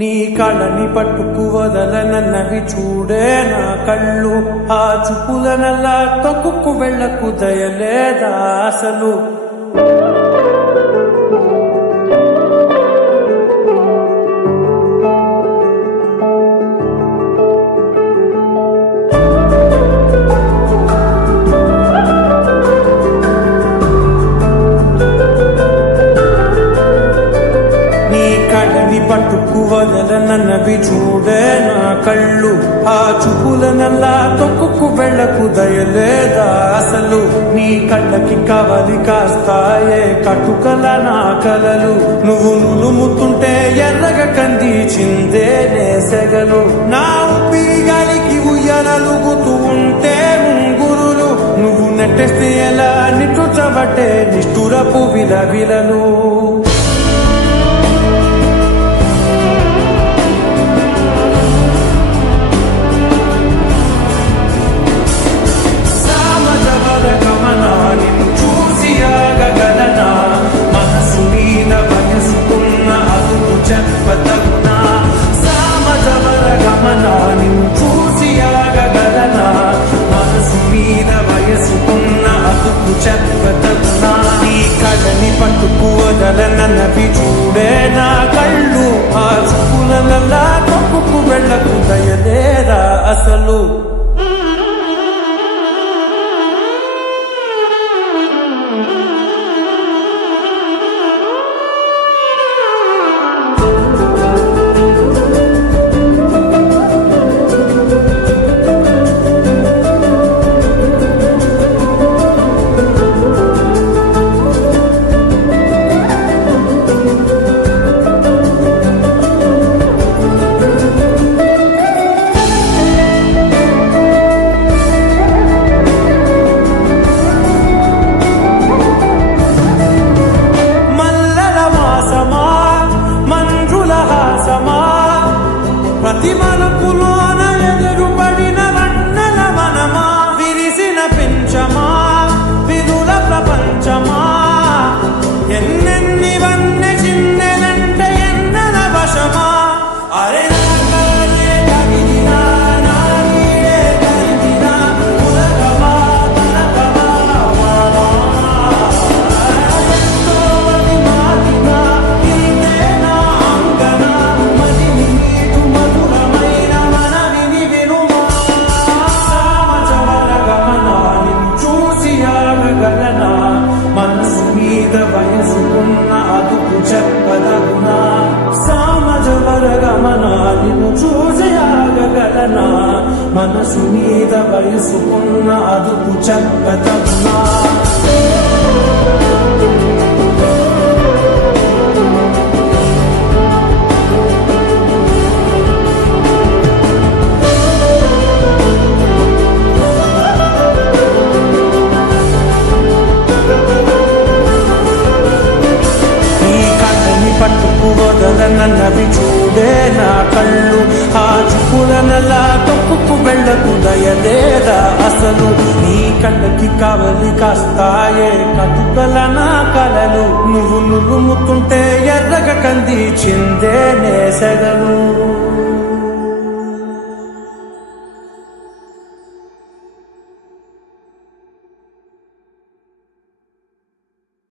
నీ కళ్ళని పట్టుకు వదలనన్నవి చూడే నా కళ్ళు ఆ చూపులనల్లా తొక్కుకు వెళ్ళకు దయలేదా అసలు పట్టుకు వదలనన్నవి చూడే నా కళ్ళు ఆ చూపులనల్లా తొక్కుకు వెళ్ళకు దయలేదా అసలు నీ కళ్ళకి కవలి కాస్తాయే కటుకల నా కలలు నువ్వు నులుముతుంటే ఎర్రగ కందిచిందే నేసెగలు నా ఊపిరి గాలికి ఉయ్యలలుగుతూ ఉంటే ముంగురులు నువ్వు నెట్టేస్తే ఎలా నిట్టుచబట్టే నిష్ఠురపు విలవిలలు నీ కళ్ళని పట్టుకు వదలనన్నవి చూడే నా కళ్ళు ఆ చూపులనల్లా తొక్కుకు వెళ్ళకు దయలేదా అసలు ప్రతి మలుపులోన ఎదురుపడిన వన్నెల వనమా విరిసిన పెంచమా విరుల ప్రపంచమా ఎన్నెన్ని వన్నె చిన్నెలంటే ఎన్నెల వశమా అరే మనసు మీద వయసుకున్న అదుపు చెప్పదగునా సామజవర గమనా నిన్ను చూసి ఆగగలనా మనసు మీద వయసుకున్న అదుపు చెప్పదగునా పట్టుకు వదలనన్నవి చూడే నా కళ్ళు ఆ చూపులనల్లా తొక్కుకు వెళ్ళకు దయలేదా అసలు నీ కళ్ళకి కవలి కాస్తాయే కటుకల నా కలలు నువ్వు నులుముతుంటే ఎర్రగ కందిచిందే నేసెగలు